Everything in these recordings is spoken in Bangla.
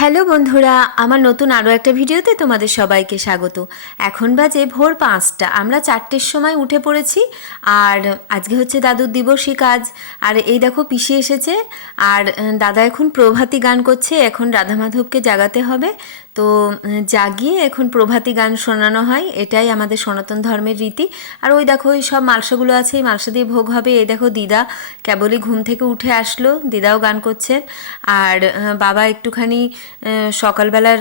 হ্যালো বন্ধুরা, আমার নতুন আরও একটা ভিডিওতে তোমাদের সবাইকে স্বাগত। এখন বাজে ভোর 5টা, আমরা 4টের সময় উঠে পড়েছি। আর আজকে হচ্ছে দাদুর দিবসী কাজ। আর এই দেখো পিসি এসেছে, আর দাদা এখন প্রভাতী গান করছে। এখন রাধা মাধবকে জাগাতে হবে, তো জাগিয়ে এখন প্রভাতী গান শোনানো হয়। এটাই আমাদের সনাতন ধর্মের রীতি। আর ওই দেখো এই সব মালসাগুলো আছে, এই মালসা দিয়ে ভোগ হবে। এই দেখো দিদা কেবলই ঘুম থেকে উঠে আসলো, দিদাও গান করছেন। আর বাবা একটুখানি সকালবেলার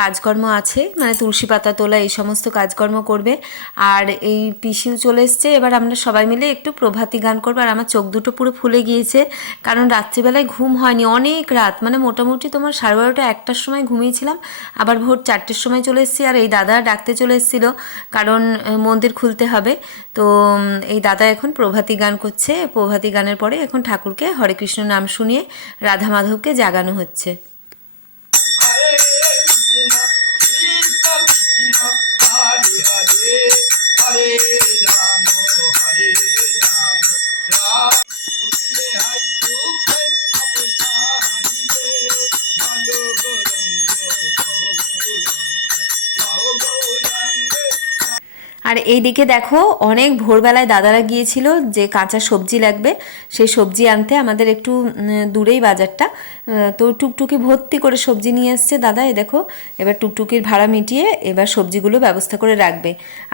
কাজকর্ম আছে, মানে তুলসী পাতা তোলা এই সমস্ত কাজকর্ম করবে। আর এই পিসিও চলে এসছে। এবার আমরা সবাই মিলে একটু প্রভাতী গান করবো। আর আমার চোখ দুটো পুরো ফুলে গিয়েছে, কারণ রাত্রিবেলায় ঘুম হয়নি, অনেক রাত, মানে মোটামুটি তোমার 12:30 1টার সময় ঘুমিয়েছিলাম। আবার ভোর 4টের সময় চলে এসেছি। আর এই দাদা ডাকতে চলে এসেছিলো, কারণ মন্দির খুলতে হবে। তো এই দাদা এখন প্রভাতী গান করছে। প্রভাতী গানের পরে এখন ঠাকুরকে হরে কৃষ্ণ নাম শুনিয়ে রাধা মাধবকে জাগানো হচ্ছে। আর এইদিকে দেখো অনেক ভোরবেলায় দাদারা গিয়েছিল, যে কাঁচা সবজি লাগবে সেই সবজি আনতে। আমাদের একটু দূরেই বাজারটা, তো টুকটুকি ভর্তি করে সবজি নিয়ে এসছে দাদা। এই দেখো এবার টুকটুকির ভাড়া মিটিয়ে এবার সবজিগুলো ব্যবস্থা করে রাখবে।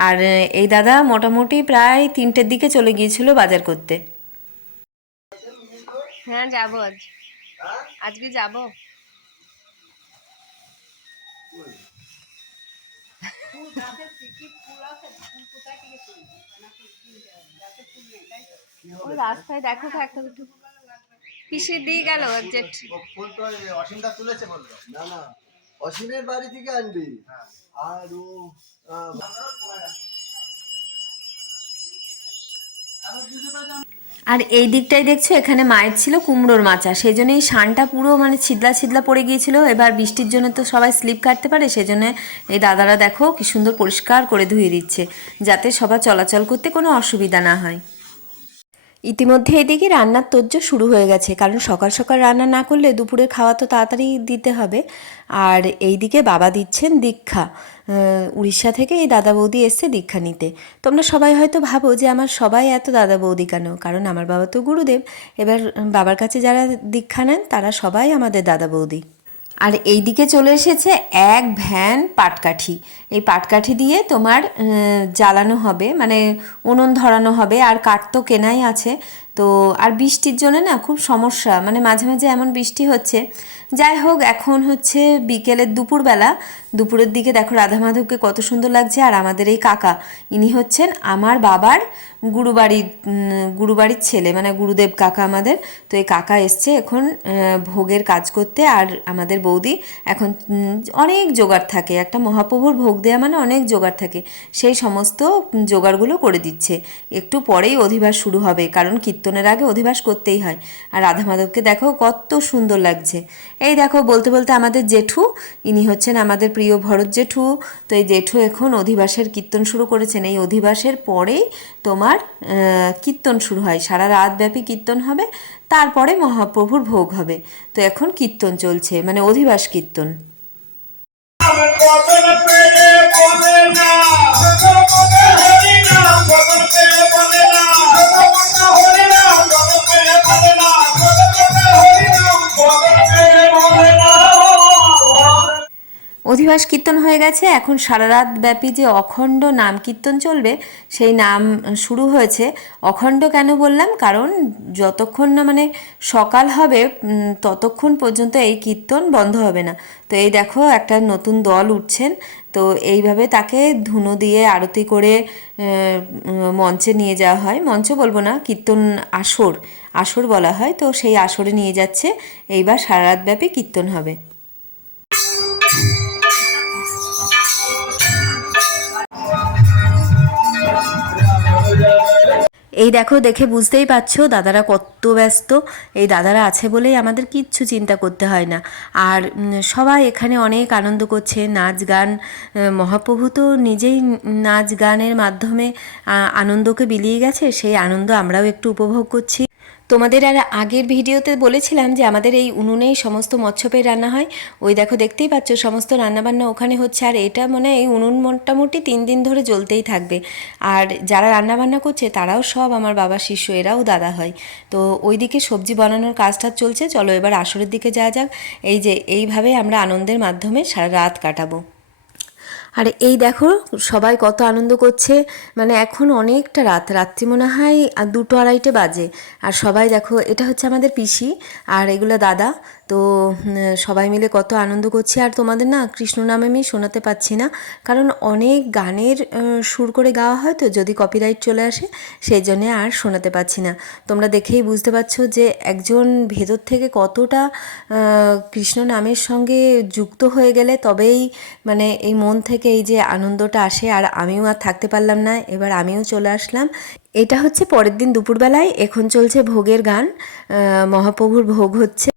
আর এই দাদা মোটামুটি প্রায় 3টের দিকে চলে গিয়েছিল বাজার করতে। হ্যাঁ যাবো, আজকে যাবো। ওই রাস্তায় দেখো তো একটা দুটো পিসে দিয়ে গেল জেঠ। অসীমদা তুলেছে বললো, না না অসীমের বাড়ি থেকে আনবি। আর ও আর এই দিকটাই দেখছো, এখানে মায়ের ছিল কুমড়োর মাচা, সেই জন্য এই শানটা পুরো মানে ছিদলা ছিদলা পড়ে গিয়েছিল। এবার বৃষ্টির জন্য তো সবাই স্লিপ কাটতে পারে, সেই জন্য এই দাদারা দেখো কি সুন্দর পরিষ্কার করে ধুয়ে দিচ্ছে, যাতে সবার চলাচল করতে কোনো অসুবিধা না হয়। ইতিমধ্যে এদিকে রান্নার তোড়জোড় শুরু হয়ে গেছে, কারণ সকাল সকাল রান্না না করলে দুপুরের খাওয়া তো তাড়াতাড়ি দিতে হবে। আর এইদিকে বাবা দিচ্ছেন দীক্ষা। উড়িষ্যা থেকে এই দাদা বৌদি এসছে দীক্ষা নিতে। তোমরা সবাই হয়তো ভাবো যে আমার সবাই এত দাদা বৌদি কেন, কারণ আমার বাবা তো গুরুদেব। এবার বাবার কাছে যারা দীক্ষা নেন তারা সবাই আমাদের দাদা বৌদি। আর এই দিকে চলে এসেছে এক ভ্যান পাটকাঠি। এই পাটকাঠি দিয়ে তোমার জ্বালানো হবে, মানে উনুন ধরানো হবে। আর কাঠ তো কেনাই আছে, তো আর বৃষ্টির জন্য না খুব সমস্যা, মানে মাঝে মাঝে এমন বৃষ্টি হচ্ছে। যাই হোক, এখন হচ্ছে বিকেলের দুপুরবেলা, দুপুরের দিকে দেখো রাধা মাধবকে কত সুন্দর লাগছে। আর আমাদের এই কাকা, ইনি হচ্ছেন আমার বাবার গুরুবাড়ির ছেলে, মানে গুরুদেব কাকা আমাদের। তো এই কাকা এসছে এখন ভোগের কাজ করতে। আর আমাদের বৌদি এখন অনেক জোগাড় থাকে, একটা মহাপ্রভুর ভোগ দেওয়া মানে অনেক জোগাড় থাকে, সেই সমস্ত জোগাড়গুলো করে দিচ্ছে। একটু পরেই অধিবাস শুরু হবে, কারণ কীর্তনের আগে অধিবাস করতেই হয়। আর রাধা মাধবকে দেখো কত সুন্দর লাগছে। এই দেখো বলতে বলতে আমাদের জেঠু, ইনি হচ্ছেন আমাদের প্রিয় ভরত জেঠু। তো এই জেঠু এখন অধিবাসের কীর্তন শুরু করেছেন। এই অধিবাসের পরেই তোমার কীর্তন শুরু হয়, সারা রাত ব্যাপী কীর্তন হবে, তারপরে মহাপ্রভুর ভোগ হবে। তো এখন কীর্তন চলছে, মানে অধিবাস কীর্তন। অধিবাস কীর্তন হয়ে গেছে, এখন সারা রাত ব্যাপী যে অখণ্ড নাম কীর্তন চলবে, সেই নাম শুরু হয়েছে। অখণ্ড কেন বললাম, কারণ যতক্ষণ না মানে সকাল হবে ততক্ষণ পর্যন্ত এই কীর্তন বন্ধ হবে না। তো এই দেখো একটা নতুন দল উঠছেন, তো এইভাবে তাকে ধুনো দিয়ে আরতি করে মঞ্চে নিয়ে যাওয়া হয়। মঞ্চ বলবো না, কীর্তন আসর, আসর বলা হয়। তো সেই আসরে নিয়ে যাচ্ছে। এইবার সারা রাত ব্যাপী কীর্তন হবে। এই দেখো, দেখে বুঝতেই পারছো দাদারা কত ব্যস্ত। এই দাদারা আছে বলেই আমাদের কিচ্ছু চিন্তা করতে হয় না। আর সবাই এখানে অনেক আনন্দ করছে, নাচ গান। মহাপ্রভু তো নিজেই নাচ গানের মাধ্যমে আনন্দকে বিলিয়ে গেছে, সেই আনন্দ আমরাও একটু উপভোগ করছি। তোমাদের আর আগের ভিডিওতে বলেছিলাম যে আমাদের এই উনুনেই সমস্ত মৎস্যপের রান্না হয়। ওই দেখো দেখতেই পাচ্ছ সমস্ত রান্নাবান্না ওখানে হচ্ছে। আর এটা মানে এই উনুন মোটামুটি 3 দিন ধরে জ্বলতেই থাকবে। আর যারা রান্নাবান্না করছে তারাও সব আমার বাবার শিষ্য, এরাও দাদা হয়। তো ওইদিকে সবজি বানানোর কাজটা চলছে। চলো এবার আসরের দিকে যাওয়া যাক। এই যে এইভাবে আমরা আনন্দের মাধ্যমে সারা রাত কাটাবো। আর এই দেখো সবাই কত আনন্দ করছে, মানে এখন অনেকটা রাত্রি মনে হয় 2-2-2:30 বাজে। আর সবাই দেখো, এটা হচ্ছে আমাদের পিসি আর এগুলো দাদা। তো সবাই মিলে কত আনন্দ করছি। আর তোমাদের না কৃষ্ণ নাম আমি শোনাতে পাচ্ছি না, কারণ অনেক গানের সুর করে গাওয়া হয়, তো যদি কপিরাইট চলে আসে সেই জন্যে আর শোনাতে পাচ্ছি না। তোমরা দেখেই বুঝতে পারছো যে একজন ভেতর থেকে কতটা কৃষ্ণ নামের সঙ্গে যুক্ত হয়ে গেলে তবেই মানে এই মন থেকে এই যে আনন্দটা আসে। আর আমিও আর থাকতে পারলাম না, এবার আমিও চলে আসলাম। এটা হচ্ছে পরের দিন দুপুরবেলায়, এখন চলছে ভোগের গান, মহাপ্রভুর ভোগ হচ্ছে।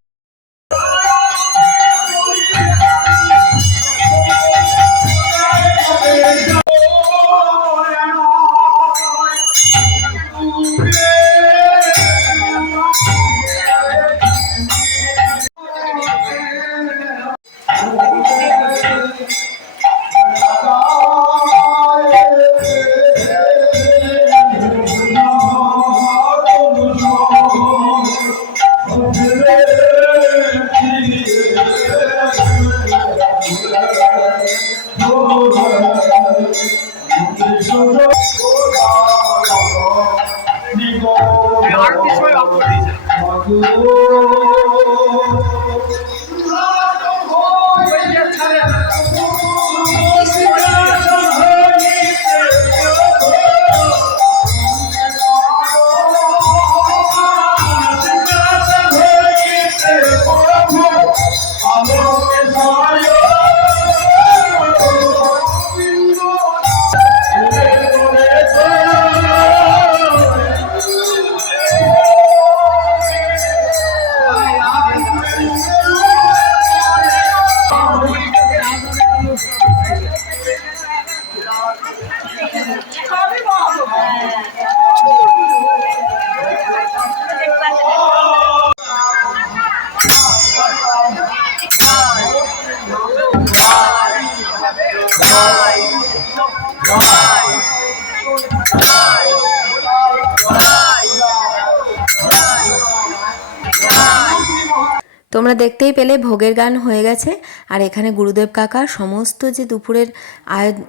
তোমরা দেখতেই পেলে ভোগের গান হয়ে গেছে। আর এখানে গুরুদেব কাকা সমস্ত যে দুপুরের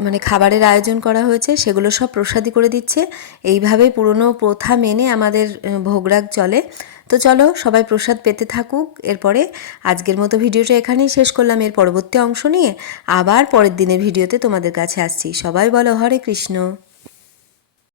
মানে খাবারের আয়োজন করা হয়েছে সেগুলো সব প্রসাদী করে দিচ্ছে। এইভাবেই পুরনো প্রথা মেনে আমাদের ভোগরাগ চলে। তো চলো সবাই প্রসাদ পেতে থাকুক। এরপরে আজকের মতো ভিডিওটা এখানেই শেষ করলাম। এর পরবর্তী অংশ নিয়ে আবার পরের দিনের ভিডিওতে তোমাদের কাছে আসছি। সবাই বলো হরে কৃষ্ণ।